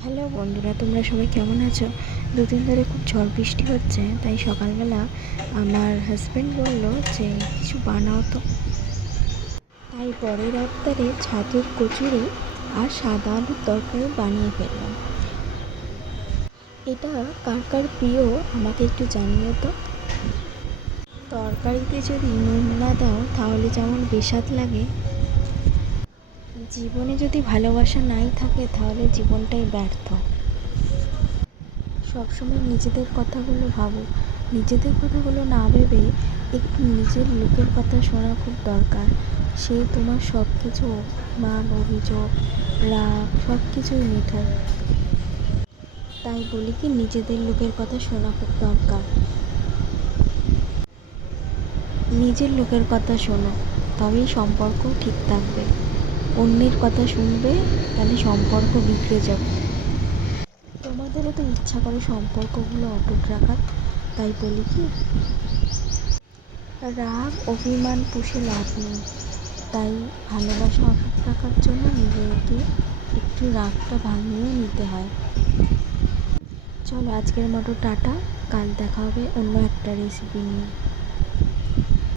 Hello বন্ধুরা, তোমরা সবাই কেমন আছো? দুদিন ধরে খুব ঝড় বৃষ্টি হচ্ছে, তাই সকালবেলা আমার হাজব্যান্ড বলল যে কিছু বানাও তো। তাই পরের রাত্রে ছাতুর কচুরি আর সাদা আলুর তরকারি বানিয়ে ফেললাম। এটা কার কার প্রিয় আমাকে একটু জানিও তো। তরকারিতে যদি নুন না দাও তাহলে যেমন বেস্বাদ লাগে, জীবনে যদি ভালোবাসা নাই থাকে তাহলে জীবনটাই ব্যর্থ। সবসময় নিজেদের কথাগুলো ভাবো, নিজেদের কথাগুলো না ভেবে একটু নিজের লোকের কথা শোনা খুব দরকার। সে তোমার সব কিছু মান অভিযোগ রাগ সব কিছুই মেটায়। তাই বলি কি, নিজেদের লোকের কথা শোনা খুব দরকার। নিজের লোকের কথা শোনো, তবেই সম্পর্ক ঠিক থাকবে। অন্যের কথা শুনবে তাহলে সম্পর্ক বিগড়ে যাবে। তোমাদেরও তো ইচ্ছা করে সম্পর্কগুলো অটুট রাখার, তাই বলি কি, রাগ অভিমান পুষে লাভ নেই। তাই ভালোবাসা অটুট রাখার জন্য নিজেকে একটু রাগটা ভাঙিয়ে নিতে হয়। চলো আজকের মতো টাটা, কাল দেখা হবে অন্য একটা রেসিপি নিয়ে।